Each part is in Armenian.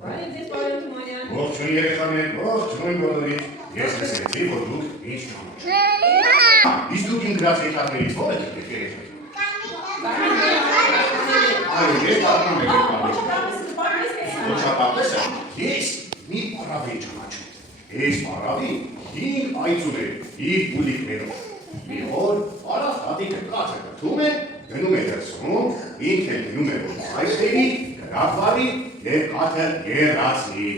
Ողջույն երեխաներ, ողջույն բոլորիդ, ես լսեցի, որ դուք ինչ ճանաչում։ Իսկ դուք իմ գրած եթակներից ո՞ր եք եկեք երեխաներ։ Այո, ես պատմում եմ Ոչապատեսը, ես մի պարավի ճանաչում։ Ես պարավի 5 այծ ուներ իր բուլիկներով։ Մի օր արավ տատիկը կացը կրթում է, գնում է դրսում, ինքը գնում է այստերի, գրավվարի և կաթը երացնի։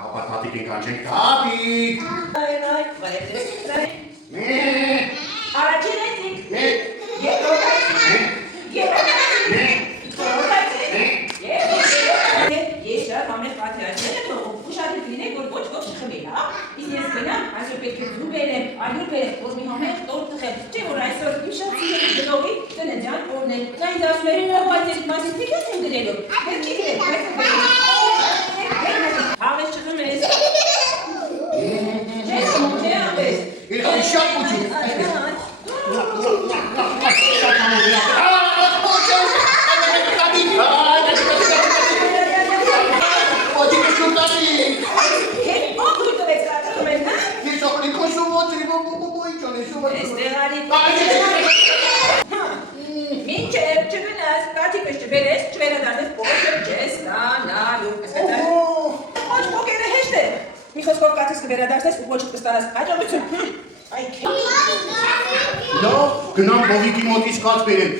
Ապա տատիկին կանչենք տատիկ։ Առաջին այցիկ։ Երկրորդ այցիկ։ Ես շատ համեղ պատրաստել եմ թողում, ուշադիր լինեք, որ ոչ ոք չխմի, հա։ Իսկ ես գնամ, այսօր պետք է ձու բերեմ, ալյուր բերեմ, որ մի համեղ տոր տխեմ, չէ որ այսօր իմ շատ սիրելի գնողի տնեջան օրն է, նա ինձ ասում էր, բայց ես մասին պիտես եմ գրելու, դեր չի գրել, բայց հավես չխում ես։ Չես մոտ է ավես։ Իրխան շատ մուջում։ Մինչև չգնաս, տատիկս չբերես, չվերադառնես, փոքր չես ստանալու։ Ոչ փոքերը հեշտ է։ Մի խոսքով կաթս կվերադարձնես ու ոչ կստանաս հաջողություն։ Այ Լավ, գնամ Գովիկի մոտից կաթ բերեմ։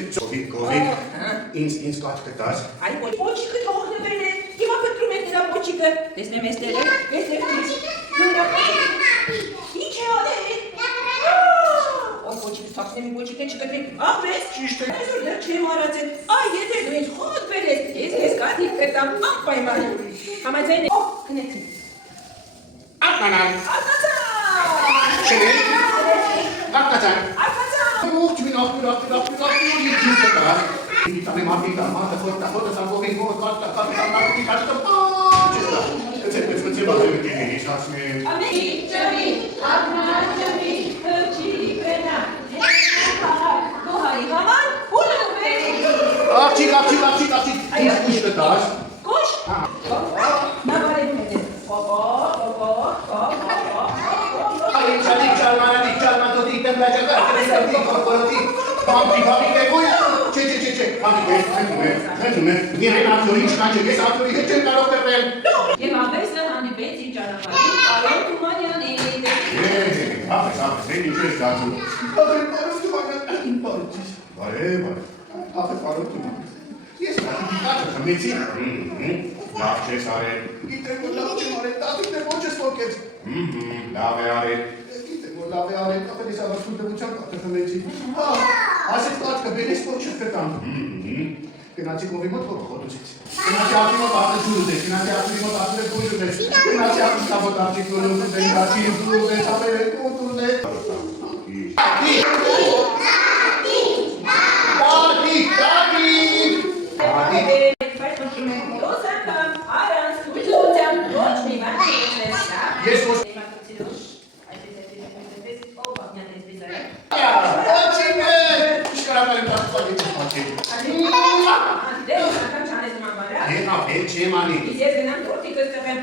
Գովիկ, ինձ կաթ կտաս։ Այ պոչիկը թողն է բերել, հիմա կտրում եք նրա պոչիկը։ Տեսնեմ էստեղ է, ինչ է անել։ Ով պոչիկը թաքցնեմ իմ պոչիկը չկտրեք, աղվես ճիշտ է։ Այսօր դեռ չեմ արածել, այ եթե դու ինձ խոտ բերես, ես ես կաթիկ կտամ անպայման։ Համաձայն եք, կնեցին։ Ատանան։ Ատացան։ Չնե։ Ատացան։ Ատացան։ Ողջույն աղբյուր ջուր կտաս։ Ինգիտանի մարդիկա, մարդը խոտը սանգողին գողը կատի Ամենի ճվի, աղնաճվի, հրճի կենա, գոհարի համար ուլը բերի։ Աղջիկ, ինձ կուշ կտաս։ Կուշ։ Նա բարևում է դեր։ Չալիկ ճալմանատոտի իտեմ լաջակար, կրեստատի, կորկորոտի, բամպի կեգույը, չէ, խնդում է, միայն ատյորի չկանչեք, ես ատյորի հետ չեմ կարող կրվել։ Եվ ավեսը հանիվեց իր ճանապարհին պարոն Թումանյանին։ Ապես, հետ ինչ ես դարձում։ Պարոն Թումանյան, բարև, պարոն Թումանյան, ես կատիկը խմեցի, լավ չես արել։ Գիտեմ, որ լավ չեմ արել, տատիկն է ոչ ես ոգեց։ Լավ է արել։ Գիտեմ, որ լավ է արել, ապել ես ավարցուն դվության կատը խմեցի։ Ասեց կատկը բերես որ չխտամ։ Գնացի կովի մոտ որ խոտուցեց։ Գնացի ատի մոտ ատը ջուր ուզեց, գնացի ատի մոտ ատը գույր ուզեց, գնացի ատի մոտ ատի գույր ուզեց, գնացի ատի մոտ ատի գույր ուզեց, Ես ոչ չեմ անի։ Ես գնամ տորտիկը տղեմ։